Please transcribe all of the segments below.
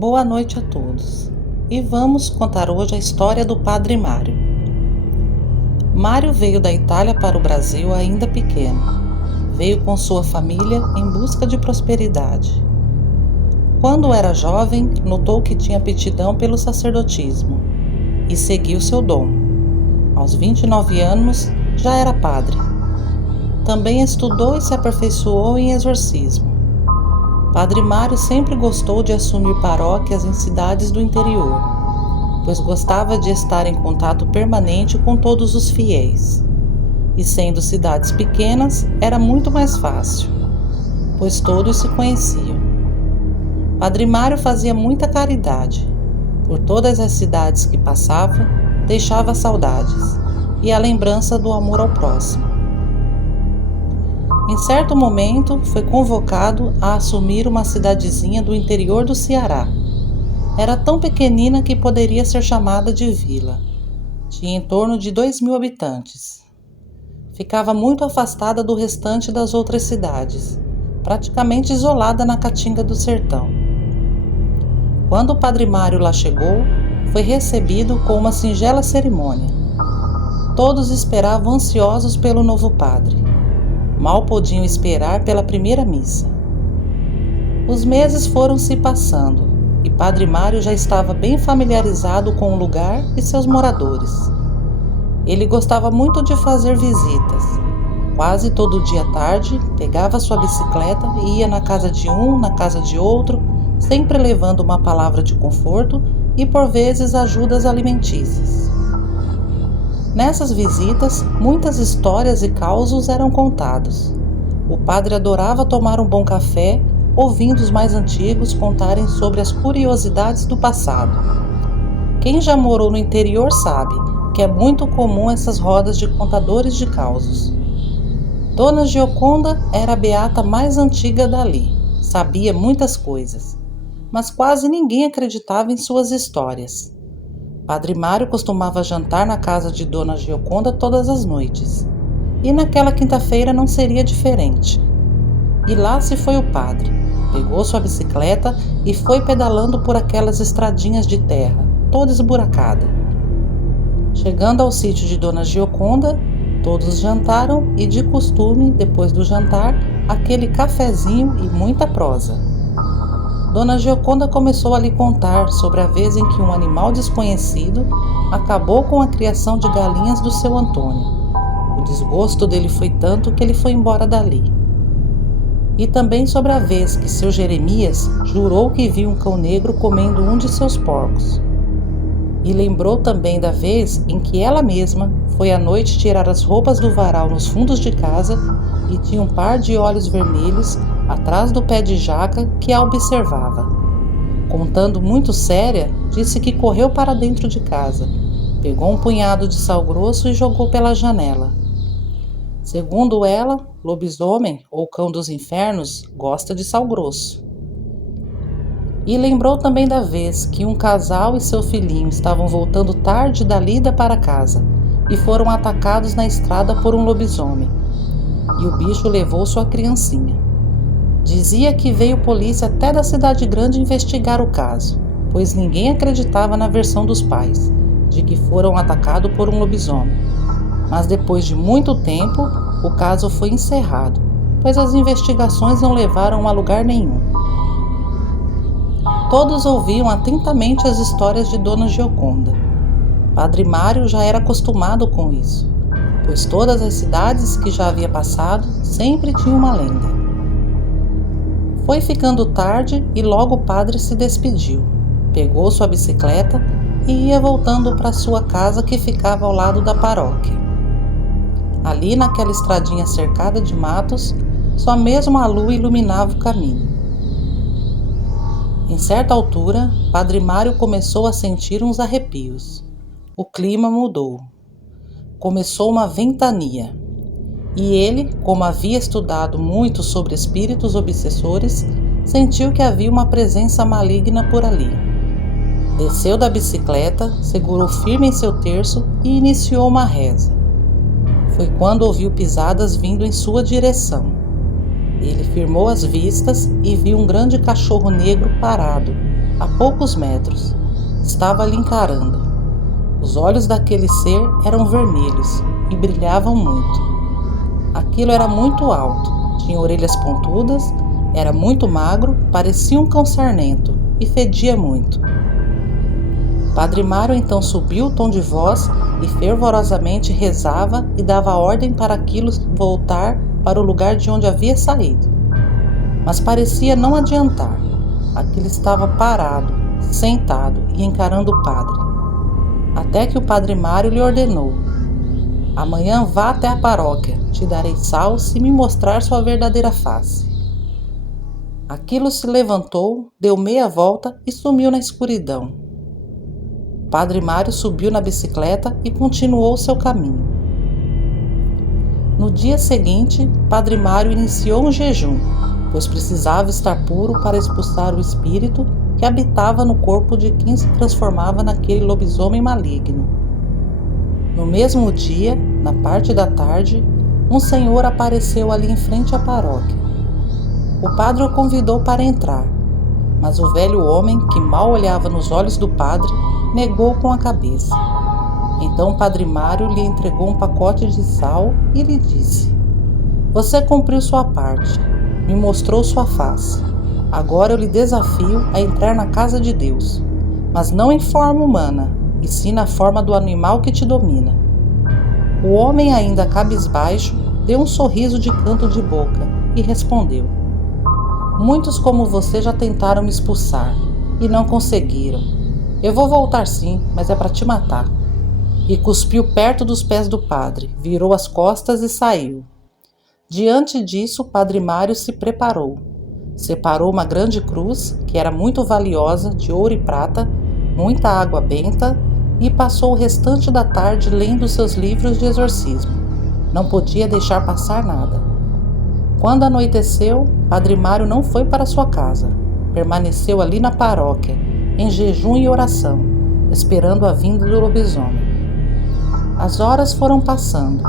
Boa noite a todos e vamos contar hoje a história do Padre Mário. Mário veio da Itália para o Brasil ainda pequeno. Veio com sua família em busca de prosperidade. Quando era jovem, notou que tinha aptidão pelo sacerdotismo e seguiu seu dom. Aos 29 anos, já era padre. Também estudou e se aperfeiçoou em exorcismo. Padre Mário sempre gostou de assumir paróquias em cidades do interior, pois gostava de estar em contato permanente com todos os fiéis. E sendo cidades pequenas, era muito mais fácil, pois todos se conheciam. Padre Mário fazia muita caridade. Por todas as cidades que passava, deixava saudades e a lembrança do amor ao próximo. Em certo momento, foi convocado a assumir uma cidadezinha do interior do Ceará. Era tão pequenina que poderia ser chamada de vila. Tinha em torno de 2.000 habitantes. Ficava muito afastada do restante das outras cidades, praticamente isolada na Caatinga do Sertão. Quando o Padre Mário lá chegou, foi recebido com uma singela cerimônia. Todos esperavam ansiosos pelo novo padre. Mal podiam esperar pela primeira missa. Os meses foram se passando e Padre Mário já estava bem familiarizado com o lugar e seus moradores. Ele gostava muito de fazer visitas. Quase todo dia à tarde, pegava sua bicicleta e ia na casa de um, na casa de outro, sempre levando uma palavra de conforto e por vezes ajudas alimentícias. Nessas visitas, muitas histórias e causos eram contados. O padre adorava tomar um bom café, ouvindo os mais antigos contarem sobre as curiosidades do passado. Quem já morou no interior sabe que é muito comum essas rodas de contadores de causos. Dona Gioconda era a beata mais antiga dali, sabia muitas coisas, mas quase ninguém acreditava em suas histórias. Padre Mário costumava jantar na casa de Dona Gioconda todas as noites, e naquela quinta-feira não seria diferente. E lá se foi o padre, pegou sua bicicleta e foi pedalando por aquelas estradinhas de terra, toda esburacada. Chegando ao sítio de Dona Gioconda, todos jantaram e, de costume, depois do jantar, aquele cafezinho e muita prosa. Dona Gioconda começou a lhe contar sobre a vez em que um animal desconhecido acabou com a criação de galinhas do seu Antônio. O desgosto dele foi tanto que ele foi embora dali. E também sobre a vez que seu Jeremias jurou que viu um cão negro comendo um de seus porcos. E lembrou também da vez em que ela mesma foi à noite tirar as roupas do varal nos fundos de casa e tinha um par de olhos vermelhos atrás do pé de jaca que a observava. Contando muito séria, disse que correu para dentro de casa, pegou um punhado de sal grosso e jogou pela janela. Segundo ela, lobisomem ou cão dos infernos gosta de sal grosso. E lembrou também da vez que um casal e seu filhinho estavam voltando tarde da lida para casa e foram atacados na estrada por um lobisomem. E o bicho levou sua criancinha. Dizia que veio polícia até da cidade grande investigar o caso, pois ninguém acreditava na versão dos pais, de que foram atacados por um lobisomem. Mas depois de muito tempo, o caso foi encerrado, pois as investigações não levaram a lugar nenhum. Todos ouviam atentamente as histórias de Dona Gioconda. Padre Mário já era acostumado com isso, pois todas as cidades que já havia passado sempre tinham uma lenda. Foi ficando tarde e logo o padre se despediu. Pegou sua bicicleta e ia voltando para sua casa que ficava ao lado da paróquia. Ali naquela estradinha cercada de matos, só mesmo a lua iluminava o caminho. Em certa altura, Padre Mário começou a sentir uns arrepios. O clima mudou. Começou uma ventania. E ele, como havia estudado muito sobre espíritos obsessores, sentiu que havia uma presença maligna por ali. Desceu da bicicleta, segurou firme em seu terço e iniciou uma reza. Foi quando ouviu pisadas vindo em sua direção. Ele firmou as vistas e viu um grande cachorro negro parado, a poucos metros. Estava lhe encarando. Os olhos daquele ser eram vermelhos e brilhavam muito. Aquilo era muito alto, tinha orelhas pontudas, era muito magro, parecia um cão sarnento e fedia muito. Padre Mário então subiu o tom de voz e fervorosamente rezava e dava ordem para aquilo voltar para o lugar de onde havia saído. Mas parecia não adiantar. Aquilo estava parado, sentado e encarando o padre. Até que o Padre Mário lhe ordenou: amanhã vá até a paróquia, te darei sal se me mostrar sua verdadeira face. Aquilo se levantou, deu meia volta e sumiu na escuridão. Padre Mário subiu na bicicleta e continuou seu caminho. No dia seguinte, Padre Mário iniciou um jejum, pois precisava estar puro para expulsar o espírito que habitava no corpo de quem se transformava naquele lobisomem maligno. No mesmo dia, na parte da tarde, um senhor apareceu ali em frente à paróquia. O padre o convidou para entrar, mas o velho homem, que mal olhava nos olhos do padre, negou com a cabeça. Então Padre Mário lhe entregou um pacote de sal e lhe disse: você cumpriu sua parte, me mostrou sua face. Agora eu lhe desafio a entrar na casa de Deus, mas não em forma humana, e sim na forma do animal que te domina. O homem, ainda cabisbaixo, deu um sorriso de canto de boca e respondeu: muitos como você já tentaram me expulsar e não conseguiram. Eu vou voltar sim, mas é para te matar. E cuspiu perto dos pés do padre, virou as costas e saiu. Diante disso, Padre Mário se preparou. Separou uma grande cruz, que era muito valiosa, de ouro e prata, muita água benta, e passou o restante da tarde lendo seus livros de exorcismo. Não podia deixar passar nada. Quando anoiteceu, Padre Mário não foi para sua casa. Permaneceu ali na paróquia, em jejum e oração, esperando a vinda do lobisomem. As horas foram passando,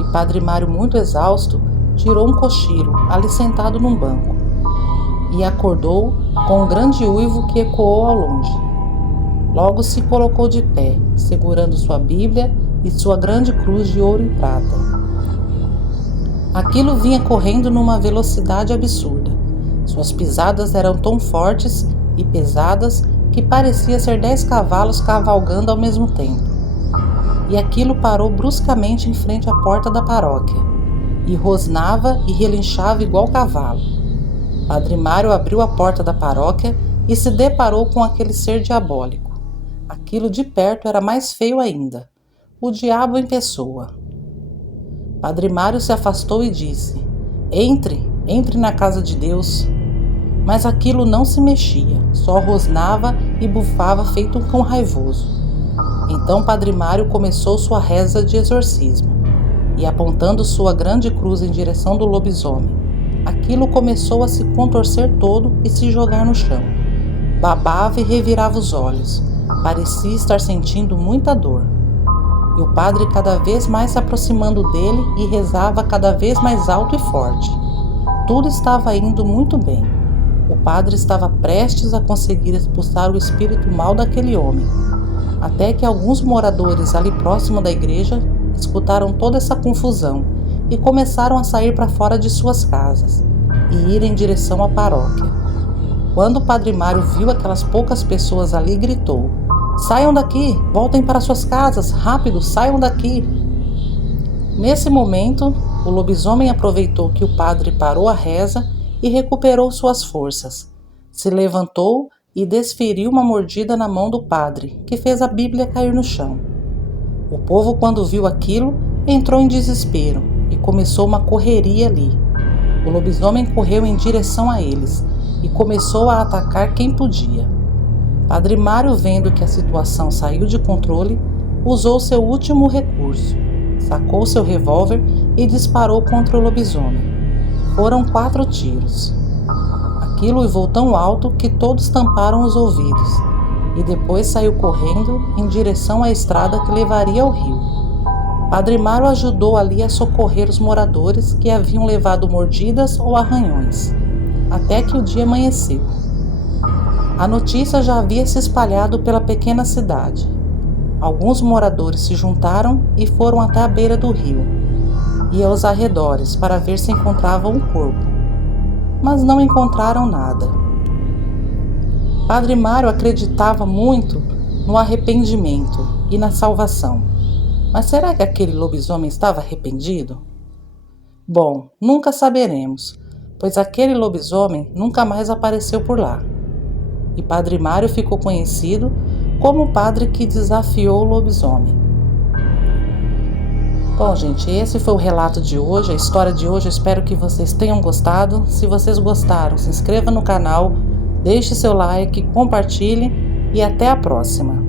e Padre Mário, muito exausto, tirou um cochilo, ali sentado num banco, e acordou com um grande uivo que ecoou ao longe. Logo se colocou de pé, segurando sua Bíblia e sua grande cruz de ouro e prata. Aquilo vinha correndo numa velocidade absurda. Suas pisadas eram tão fortes e pesadas que parecia ser 10 cavalos cavalgando ao mesmo tempo. E aquilo parou bruscamente em frente à porta da paróquia, e rosnava e relinchava igual cavalo. Padre Mário abriu a porta da paróquia e se deparou com aquele ser diabólico. Aquilo de perto era mais feio ainda, o diabo em pessoa. Padre Mário se afastou e disse: entre na casa de Deus. Mas aquilo não se mexia, só rosnava e bufava feito um cão raivoso. Então Padre Mário começou sua reza de exorcismo, e apontando sua grande cruz em direção do lobisomem, aquilo começou a se contorcer todo e se jogar no chão. Babava e revirava os olhos, parecia estar sentindo muita dor. E o padre cada vez mais se aproximando dele e rezava cada vez mais alto e forte. Tudo estava indo muito bem. O padre estava prestes a conseguir expulsar o espírito mau daquele homem, até que alguns moradores ali próximo da igreja escutaram toda essa confusão e começaram a sair para fora de suas casas e ir em direção à paróquia. Quando o Padre Mário viu aquelas poucas pessoas ali, gritou: saiam daqui, voltem para suas casas, rápido, saiam daqui. Nesse momento, o lobisomem aproveitou que o padre parou a reza e recuperou suas forças. Se levantou e desferiu uma mordida na mão do padre, que fez a Bíblia cair no chão. O povo, quando viu aquilo, entrou em desespero e começou uma correria ali. O lobisomem correu em direção a eles e começou a atacar quem podia. Padre Mário, vendo que a situação saiu de controle, usou seu último recurso. Sacou seu revólver e disparou contra o lobisomem. Foram 4 tiros. Aquilo uivou tão alto que todos tamparam os ouvidos, e depois saiu correndo em direção à estrada que levaria ao rio. Padre Mário ajudou ali a socorrer os moradores que haviam levado mordidas ou arranhões, até que o dia amanheceu. A notícia já havia se espalhado pela pequena cidade. Alguns moradores se juntaram e foram até a beira do rio e aos arredores para ver se encontravam um corpo, mas não encontraram nada. Padre Mário acreditava muito no arrependimento e na salvação. Mas será que aquele lobisomem estava arrependido? Bom, nunca saberemos, pois aquele lobisomem nunca mais apareceu por lá. E Padre Mário ficou conhecido como o padre que desafiou o lobisomem. Bom, gente, esse foi o relato de hoje, a história de hoje. Eu espero que vocês tenham gostado. Se vocês gostaram, se inscreva no canal, deixe seu like, compartilhe e até a próxima.